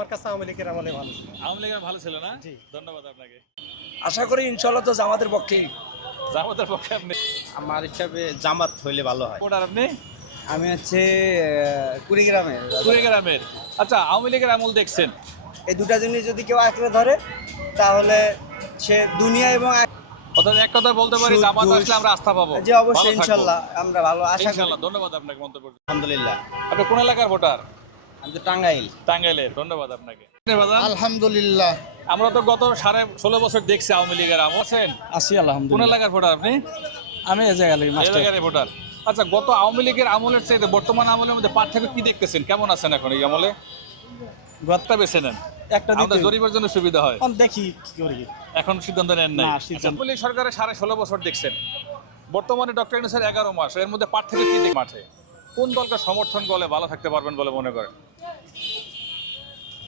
আমার কাছে আওয়ামী লীগের আমলে ভালো ছিল। আওয়ামী লীগের ভালো ছিল না? জি। ধন্যবাদ আপনাকে। আশা করি ইনশাল্লাহ তো জামাতের পক্ষেই জামাতের পক্ষে আপনি? আমার হিসাবে জামাত হইলে ভালো হয়। কোটার আপনি? আমি হচ্ছে কুড়িগ্রামের। কুড়িগ্রামের। আচ্ছা আওয়ামী লীগের আমল দেখছেন? এই দুটা জিনিস যদি কেউ আঁকড়ে ধরে তাহলে সে দুনিয়া এবং অর্থাৎ এক কথা বলতে পারি জামাত আসলে আমরা আস্থা পাবো। যে অবশ্যই ভালো ইনশাল্লাহ আমরা ভালো আশা করি। ইনশাল্লাহ ধন্যবাদ আপনাকে মন্তব্য আলহামদুলিল্লাহ। আপনি কোন এলাকার ভোটার? আমি তো টাঙ্গাইল। টাঙ্গাইলের ধন্যবাদ আপনাকে? আলহামদুলিল্লাহ। আমরা তো গত সাড়ে ষোলো বছর দেখছি আওয়ামী লীগের আমল আছেন? আছি কোন আলহামদুলিল্লাহ এলাকার ভোটার আপনি? আমি এই জায়গায় এই এলাকার ভোটার। আচ্ছা গত আওয়ামী লীগের আমলের চাইতে বর্তমান আমলের মধ্যে পার্থক্য কি দেখতেছেন? কেমন আছেন এখন এই আমলে? গতটা বেছে নেন। একটা জরিপের জন্য সুবিধা হয়। দেখি কি করি। এখন সিদ্ধান্ত নেন না, সিদ্ধান্ত- সরকারের সাড়ে ষোলো বছর দেখছেন। বর্তমানে ডক্টর এগারো মাস। এর মধ্যে পার্থক্য কি দেখ- মাঠে কোন দলকে সমর্থন করলে ভালো থাকতে পারবেন বলে মনে করেন?